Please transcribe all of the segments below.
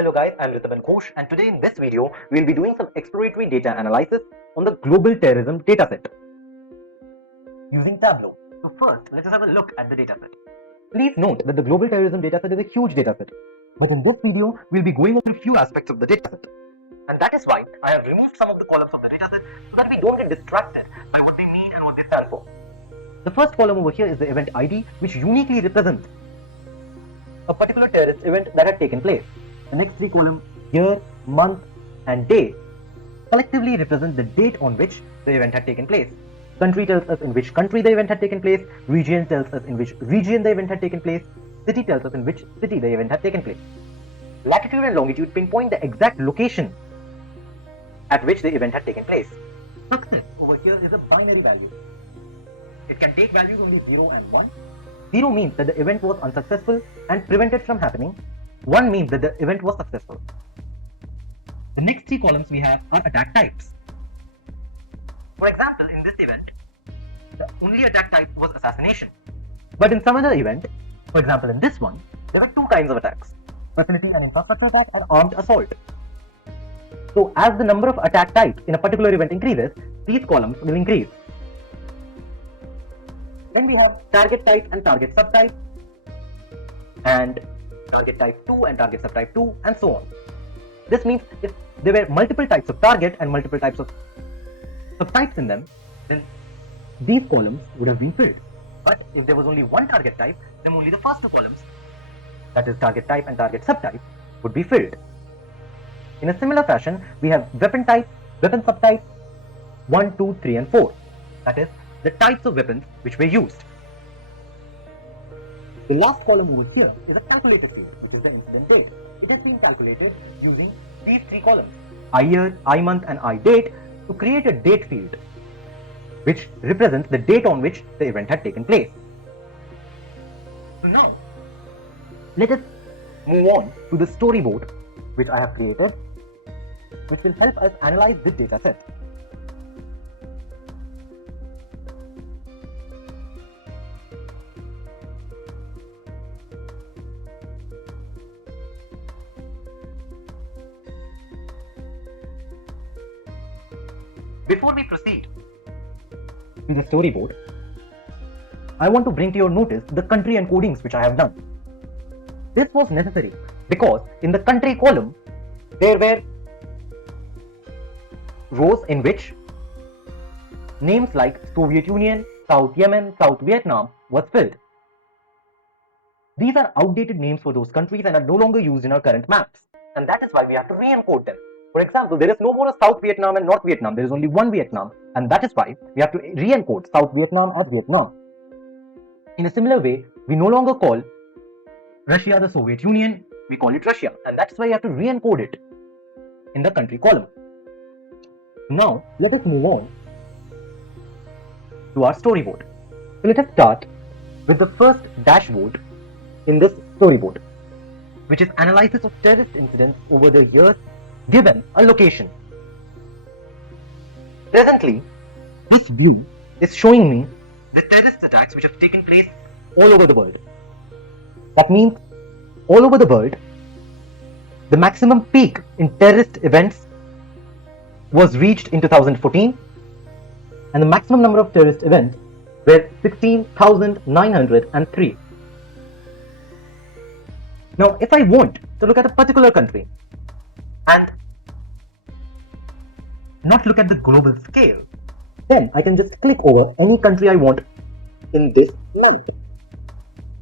Hello guys, I'm Ritaban Ghosh, and today in this video, we'll be doing some exploratory data analysis on the Global Terrorism dataset using Tableau. So first, let us have a look at the dataset. Please note that the Global Terrorism dataset is a huge dataset, but in this video, we'll be going over a few aspects of the dataset. And that is why I have removed some of the columns of the dataset so that we don't get distracted by what they mean and what they stand for. The first column over here is the event ID, which uniquely represents a particular terrorist event that had taken place. The next three columns, year, month, and day, collectively represent the date on which the event had taken place. Country tells us in which country the event had taken place, region tells us in which region the event had taken place, city tells us in which city the event had taken place. Latitude and longitude pinpoint the exact location at which the event had taken place. Success over here is a binary value. It can take values only 0 and 1. 0 means that the event was unsuccessful and prevented from happening. 1 means that the event was successful. The next three columns we have are attack types. For example, in this event, the only attack type was assassination. But in some other event, for example in this one, there were two kinds of attacks: facility and infrastructure attack or armed assault. So as the number of attack types in a particular event increases, these columns will increase. Then we have target type and target subtype, and target type 2 and target subtype 2, and so on. This means if there were multiple types of target and multiple types of subtypes in them, then these columns would have been filled. But if there was only one target type, then only the first two columns, that is target type and target subtype, would be filled. In a similar fashion, we have weapon type, weapon subtype 1, 2, 3, and 4. That is the types of weapons which were used. The last column over here is a calculated field, which is the incident date. It has been calculated using these three columns, I year, I month, and I date, to create a date field, which represents the date on which the event had taken place. So now, let us move on to the storyboard which I have created, which will help us analyze this data set. Before we proceed with the storyboard, I want to bring to your notice the country encodings which I have done. This was necessary because in the country column, there were rows in which names like Soviet Union, South Yemen, South Vietnam was filled. These are outdated names for those countries and are no longer used in our current maps, and that is why we have to re-encode them. For example, there is no more a South Vietnam and North Vietnam. There is only one Vietnam, and that is why we have to re-encode South Vietnam as Vietnam. In a similar way, we no longer call Russia the Soviet Union, we call it Russia, and that's why we have to re-encode it in the country column. Now, let us move on to our storyboard. So let us start with the first dashboard in this storyboard, which is analysis of terrorist incidents over the years given a location. Presently, this view is showing me the terrorist attacks which have taken place all over the world. That means all over the world, the maximum peak in terrorist events was reached in 2014, and the maximum number of terrorist events were 16,903. Now, if I want to look at a particular country and not look at the global scale, then I can just click over any country I want in this month.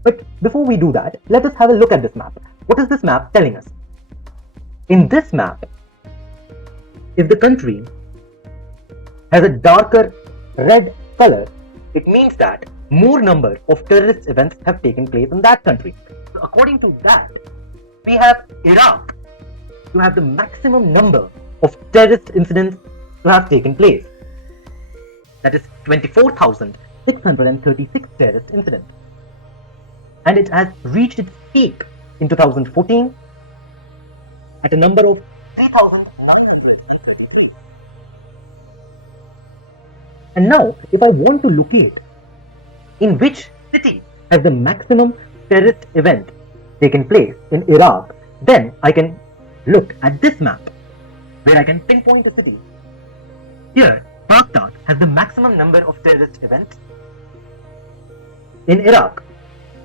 But before we do that, let us have a look at this map. What is this map telling us? In this map, if the country has a darker red color, it means that more number of terrorist events have taken place in that country. So according to that, we have Iraq to have the maximum number of terrorist incidents to have taken place. That is 24,636 terrorist incidents. And it has reached its peak in 2014 at a number of 3,123. And now, if I want to locate in which city has the maximum terrorist event taken place in Iraq, then I can look at this map, where I can pinpoint a city. Here, Baghdad has the maximum number of terrorist events in Iraq,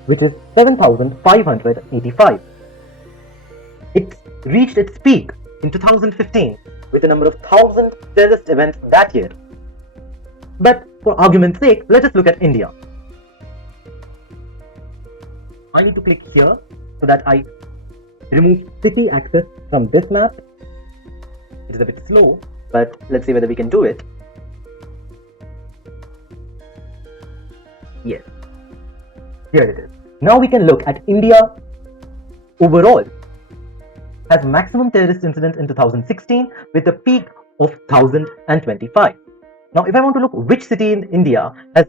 which is 7,585. It reached its peak in 2015 with a number of 1,000 terrorist events that year. But for argument's sake, let us look at India. I need to click here so that I remove city access from this map. It is a bit slow, but let's see whether we can do it. Yes, here it is. Now we can look at India overall. Has maximum terrorist incidents in 2016 with a peak of 1,025. Now if I want to look which city in India has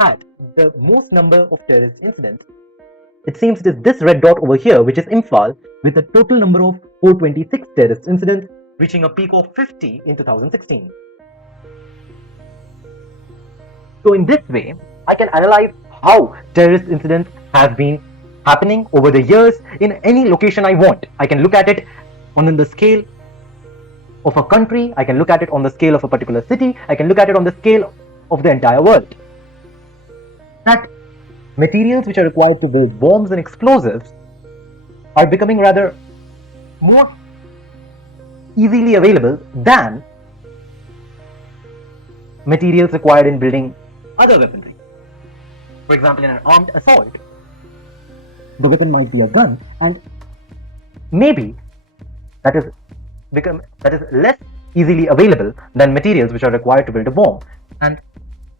had the most number of terrorist incidents, it seems it is this red dot over here, which is Imphal, with a total number of 426 terrorist incidents, reaching a peak of 50 in 2016. So in this way, I can analyze how terrorist incidents have been happening over the years in any location I want. I can look at it on the scale of a country, I can look at it on the scale of a particular city, I can look at it on the scale of the entire world. That materials which are required to build bombs and explosives are becoming rather more easily available than materials required in building other weaponry. For example, in an armed assault, the weapon might be a gun, and maybe that is less easily available than materials which are required to build a bomb. And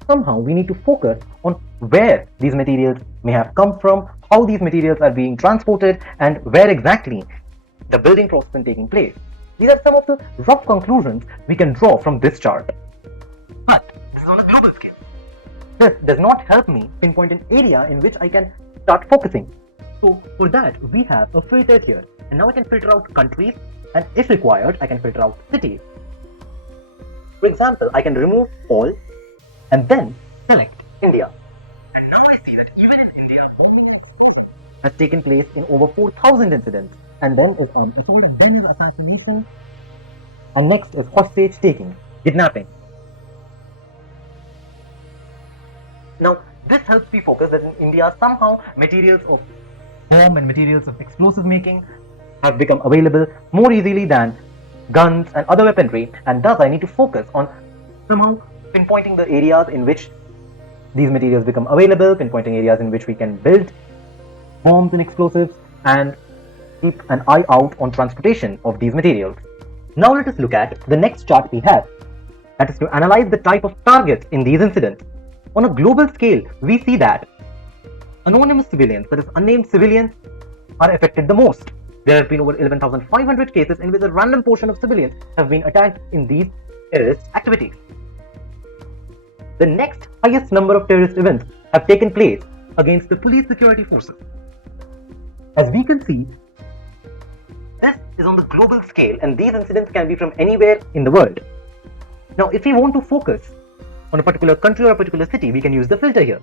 somehow we need to focus on where these materials may have come from, how these materials are being transported, and where exactly the building process is taking place. These are some of the rough conclusions we can draw from this chart. But this is on a global scale. This does not help me pinpoint an area in which I can start focusing. So for that, we have a filter here. And now I can filter out countries, and if required, I can filter out cities. For example, I can remove all and then select India. And now I see that even in India, has taken place in over 4,000 incidents. And then is armed assault, and then is assassination, and next is hostage taking, kidnapping. Now, this helps me focus that in India, somehow materials of bomb and materials of explosive making have become available more easily than guns and other weaponry, and thus I need to focus on somehow pinpointing the areas in which these materials become available, pinpointing areas in which we can build bombs and explosives, and keep an eye out on transportation of these materials. Now let us look at the next chart we have, that is to analyze the type of targets in these incidents. On a global scale, we see that anonymous civilians, that is unnamed civilians, are affected the most. There have been over 11,500 cases in which a random portion of civilians have been attacked in these terrorist activities. The next highest number of terrorist events have taken place against the police security forces. As we can see, this is on the global scale, and these incidents can be from anywhere in the world. Now, if we want to focus on a particular country or a particular city, we can use the filter here.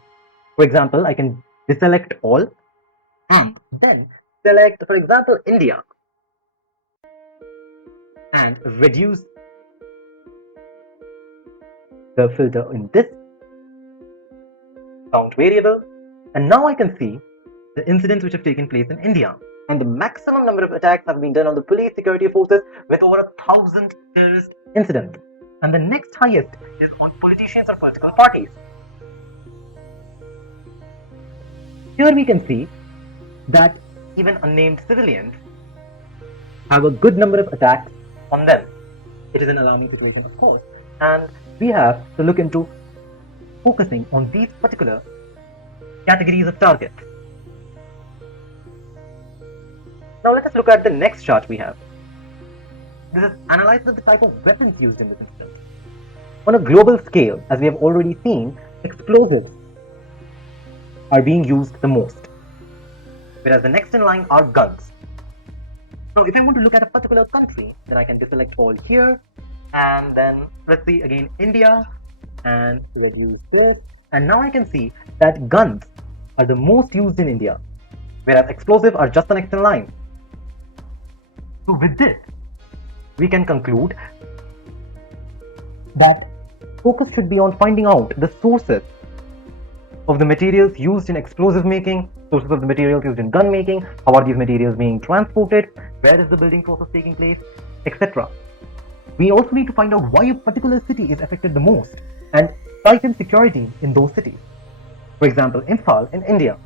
For example, I can deselect all and then select, for example, India, and reduce the filter in this count variable, and now I can see the incidents which have taken place in India, and the maximum number of attacks have been done on the police security forces with over 1,000 terrorist incidents, and the next highest is on politicians or political parties. Here we can see that even unnamed civilians have a good number of attacks on them. It is an alarming situation, of course, and we have to look into focusing on these particular categories of targets. Now let us look at the next chart we have. This is analyzes the type of weapons used in this instance. On a global scale, as we have already seen, explosives are being used the most, whereas the next in line are guns. So if I want to look at a particular country, then I can deselect all here, and then let's see again India, and we'll use this, and now I can see that guns are the most used in India, whereas explosives are just the next in line. So with this, we can conclude that focus should be on finding out the sources of the materials used in explosive making, sources of the materials used in gun making, how are these materials being transported, where is the building process taking place, etc. We also need to find out why a particular city is affected the most and tighten security in those cities. For example, Imphal in India